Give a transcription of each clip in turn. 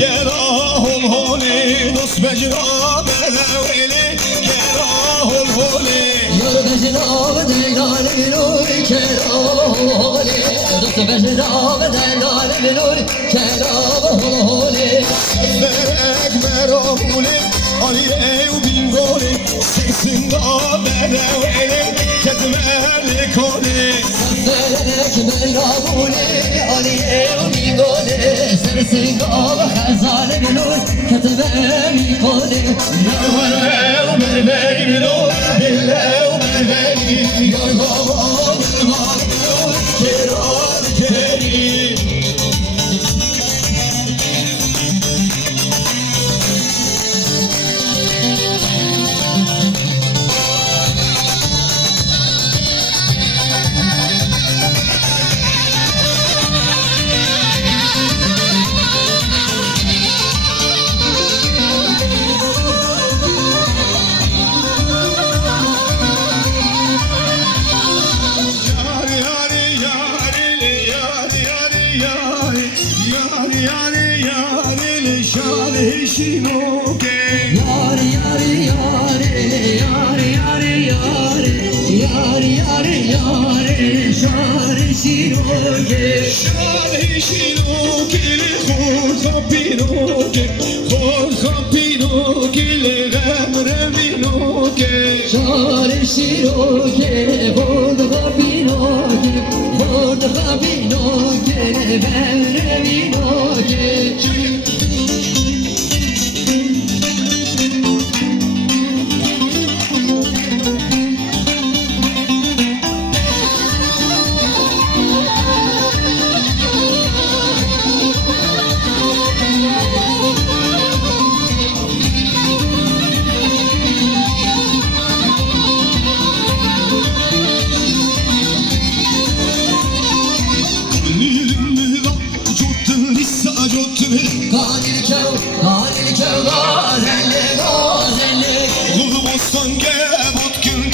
Kerahul holi dost becra beleveli Kerahul holi Yar becra delale biloy Kerahul holi dost becra delale biloy Kerahul holi Ekber amuli Aliye u bingoli Seksin da beleveli Ketmeli koli Ekber amuli Aliye u bingoli Seksin da khazale biloy Ketmeli koli Merve u merveli bilo Bille u merveli Yar baba merveli Kerad keri Şinoke Yar yar yar yar yar yar yar yar yar şar şinoke Şale şinoke le khorza pinoke le gamre minoke şar şinoke borda binoke borda binoke ver binoke Kadir kev gazelli gazelli Ulu bostan gebotkin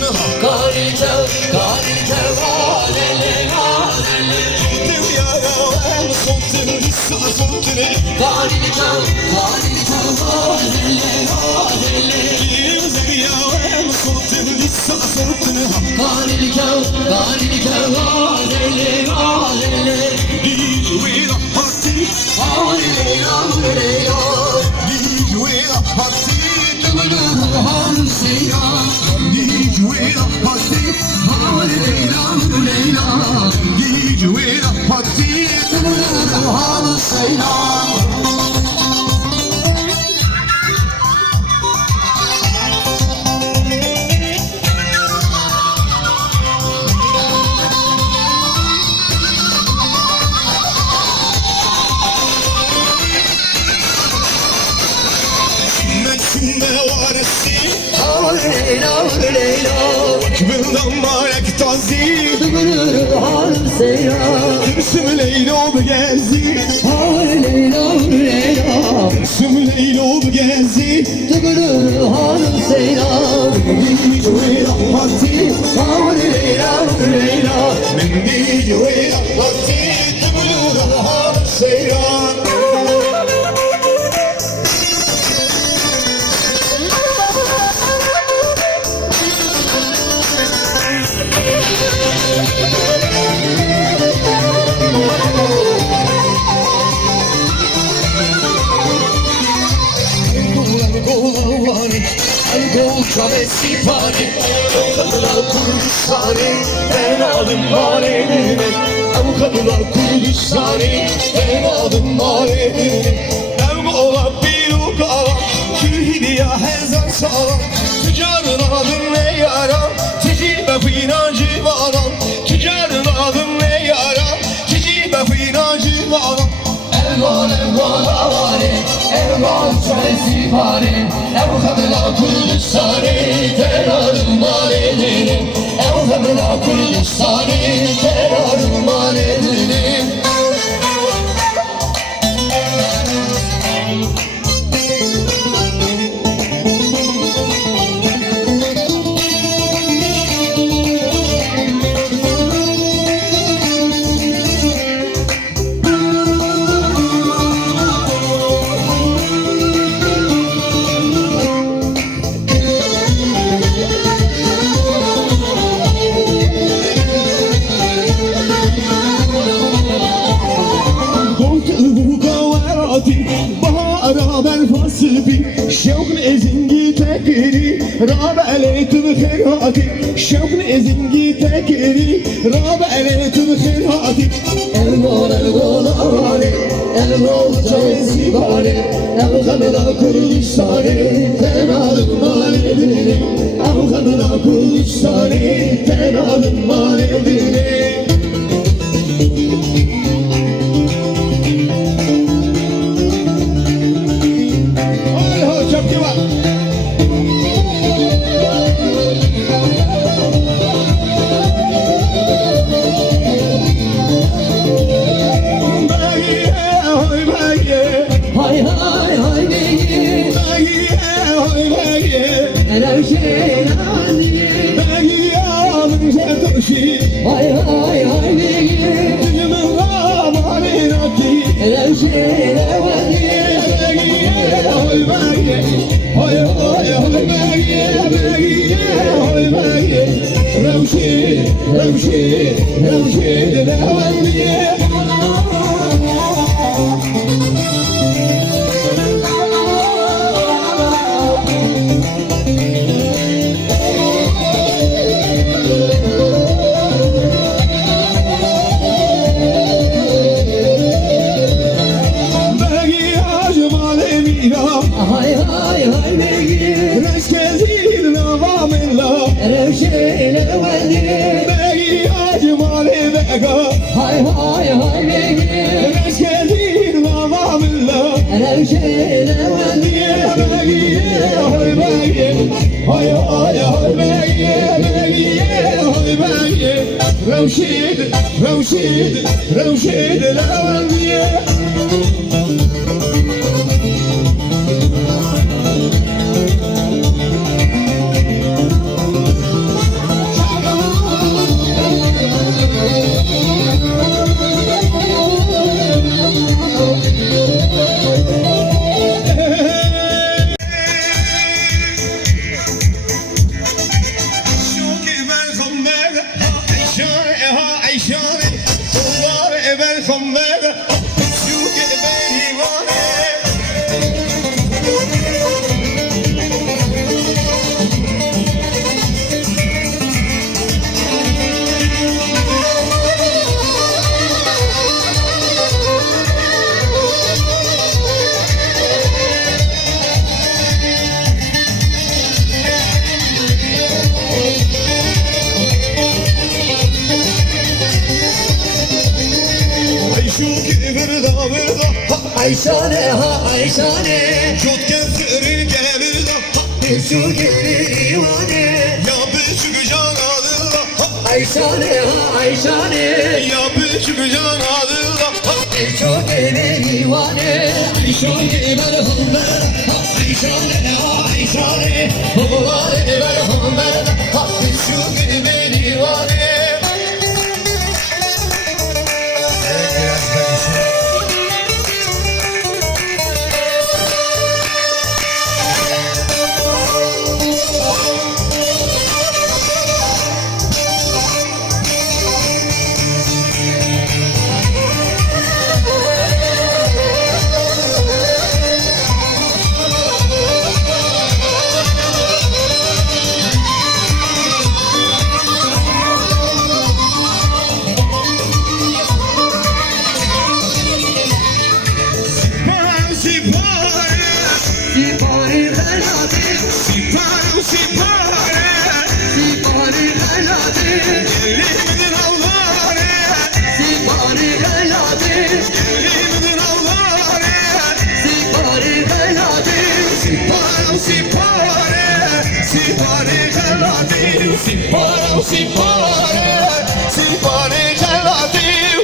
ha Kadir kev gazelli gazelli Dev ya el sontun lissa sontun Kadir kev gazelli gazelli Dev ya el sontun lissa sontun ha Kadir kev gazelli gazelli Dijuela hati Aleyla aleyla Dijuela hati Tümülür seyran Dijuela hati Aleyla aleyla Dijuela hati Tümülür seyran Meksimde varesi Aleyla aleyla Kıbrıdan marek tazi Tümülür seyran Süm Leylo begezi Aleyla aleyla Süm Leylo begezi Tümülür seyran Dijuela hati Aleyla aleyla من Dijuela hati Tümülür seyran Gol çabesi fani Avukatlar Kurdistani Ben aldım mahallenin Avukatlar Kurdistani Ben aldım mahallenin Ben ola bir ukala Tühidi ya hezar sağlam Tüccarın adım ne yara Tecibe financı bağlam Tüccarın adım ne yara Tecibe financı bağlam Erman erman avare Erman çaresi fare Avukatlar Kurdistani Terörüm mahallenin Avukatlar Kurdistani Terörüm mahallenin خيراتي بهارة بالفصبي شوق إزنجي تكري رابع ليت بخيراتي شوق إزنجي تكري رابع ليت بخيراتي الغول الغول جايزي باري الغمدا كردستاني تنالım maledini الغمدا كردستاني تنالım maledini Hay hay hay beyi Erevşenani Hay hay hay beyi Hay hay hay beyi Erevşenani Hay hay hay beyi روشيد الأولية Ayşane ha Ayşane Çok keserin gelirde Şu gelir divane Ya büyük can adıyla Ayşane ha Ayşane Ya büyük can adıyla Şu gelir divane Ayşane merhamet Ayşane ha Ayşane Babalar merhamet Şu gelir divane Sipare gelatil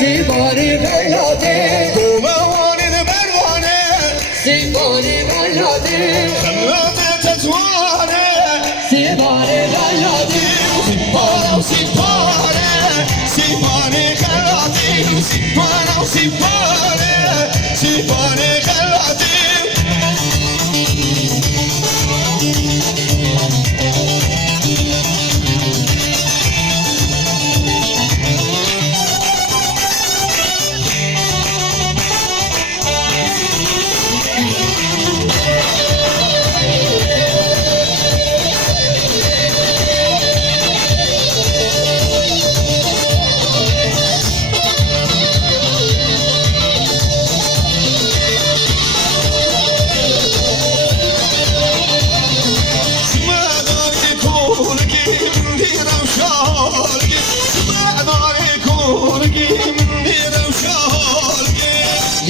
سیباری غلاده قولوانه مروانه سیباری غلاده خلاده تتوانه سیباری غلاده سیپاره و سیپاره سیپاره خلاده سیپاره و سیپاره سیپاره خلاده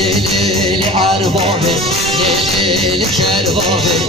لیلی اربابه لیلی کربابه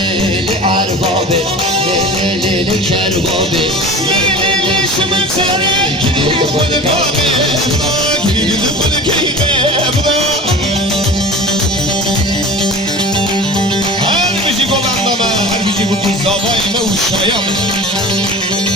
لیلی اربابه لیلی کربابه هر بیشی گفتم هر بیشی بود زاوای موشایم